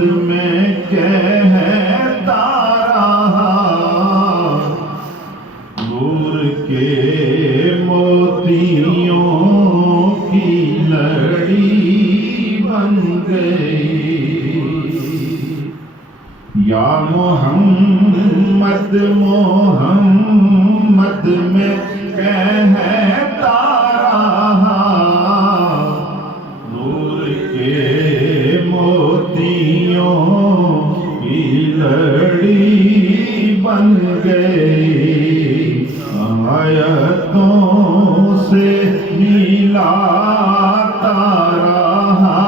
میں کہتا رہا، نور کے موتیوں کی لڑی بن گئی۔ یا محمد محمد میں کہتا رہا، نور کے موتیوں کی لڑی بن گئی۔ آیتوں سے ملاتا رہا،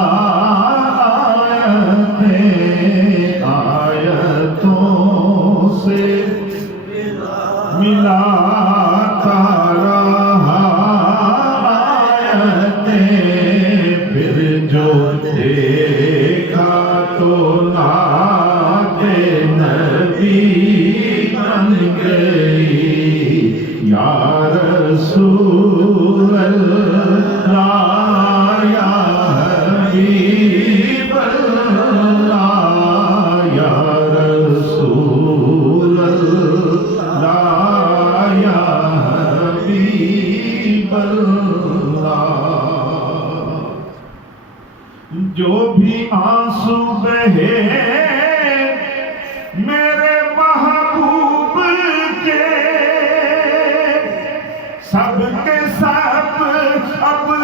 آیتوں سے ملاتا رہا آیتیں، پھر جو دیکھا تو نعت نبی بن گئی۔ یا رسول اللہ، یا حبیب اللہ، یا رسول اللہ، یا حبیب اللہ۔ جو بھی آنسو بہے میرے محبوب کے، سب کے سب ابر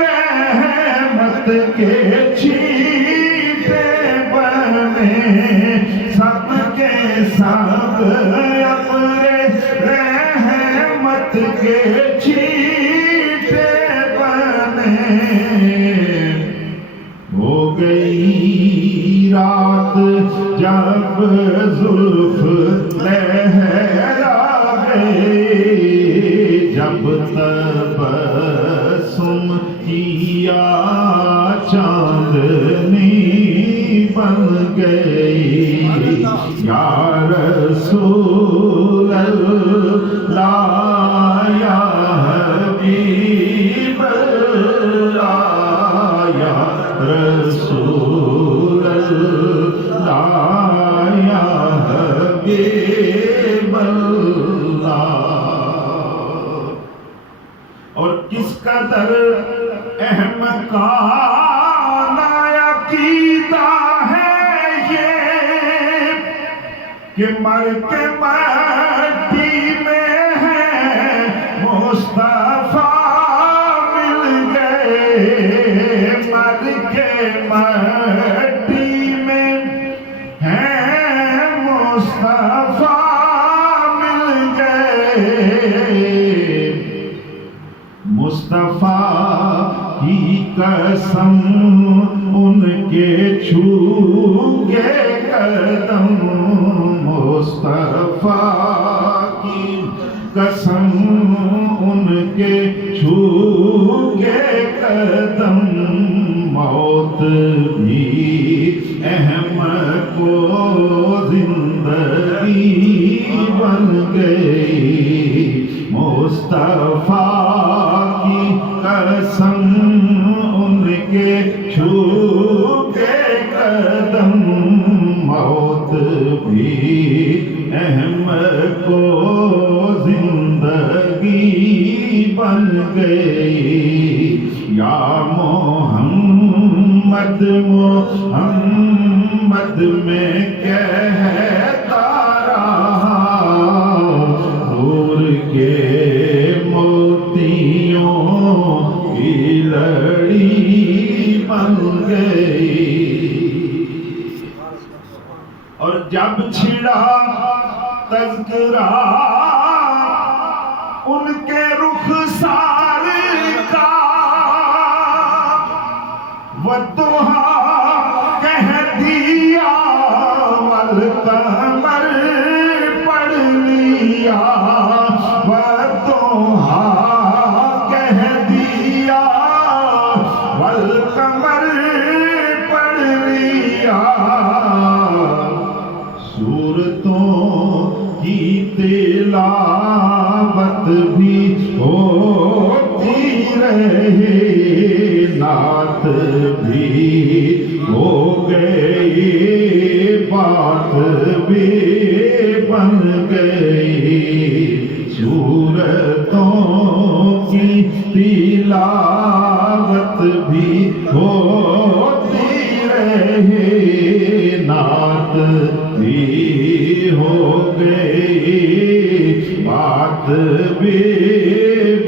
رحمت کے چھیٹے بنے، سب کے سب ابر رحمت کے چھیٹے بنے۔ ہو گئی رات جب زلف لہرا گئی، جب تبسم کیا چاندنی بن گئی۔ یا رسول اللہ، یا حبیب اللہ، یا رسول اللہ، یا حبیب اللہ۔ اور کس قدر اہم کان عقیدہ ہے یہ کہ مر کے مٹی میں ہے مصطفیٰ مل گئے، مر کے مٹی میں ہے مصطفیٰ مل گئے۔ مصطفیٰ کی قسم ان کے چھو گے قدم، مصطفیٰ کی قسم ان کے چھو گے قدم۔ موت بھی احمد کو زندگی بن گئی، مصطفیٰ کی قسم ان کے چھو کے قدم۔ موت بھی احمد کو زندگی بن گئی۔ یا محمد محمد میں کہتا رہا، نور کے موتیوں کی لڑی بن گئی۔ اور جب چھڑا تذکرہ ان کے رخسار کا، والضحیٰ کہہ دیا والقمر پڑھ لیا، والضحیٰ کہہ دیا والقمر پڑھ لیا۔ سورتوں کی تلاوت بھی ہوتی رہے، نعت بھی ہو گئی بات بھی بن گئی صورتوں کی تلاوت بھی ہوتی رہی نعت بھی ہو گئی بات بھی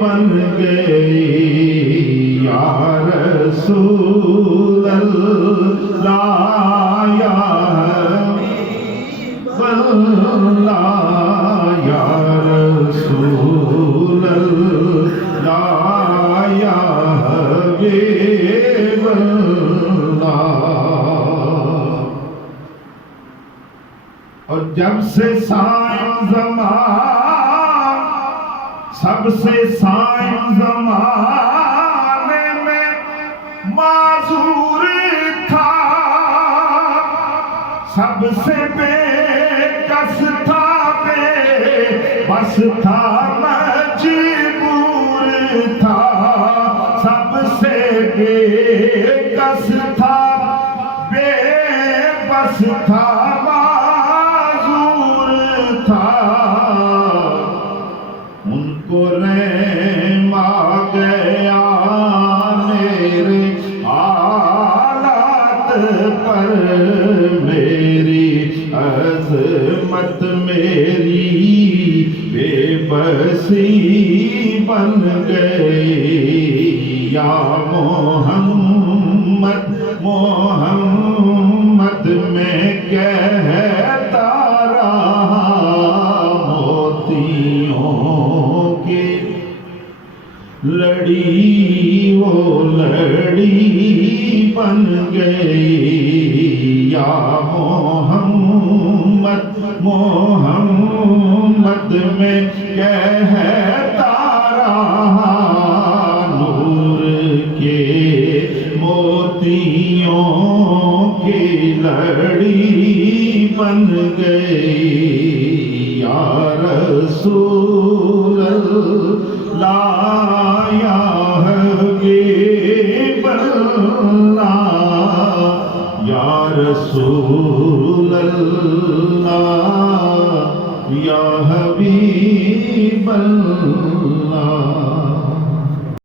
بن گئی یا رسول اللہ یا حبیب اللہ یا رسول اللہ یا حبیب اللہ اور جب سے سائن زمان سب سے سائن زمانے میں معذور تھا سب سے بے کس تھا بے بس تھا مجبور تھا سب سے بے کس تھا بے بس تھا ان کو رحم آ گیا میرے حالات پر میری عظمت میری بے بسی بن گئی یا محمد محمد میں کہتا لڑی وہ لڑی بن گئی یا محمد محمد میں کہتا رہا نور کے موتیوں کی لڑی بن گئی یا رسول اللہ یا حبیب اللہ یا رسول اللہ یا حبیب اللہ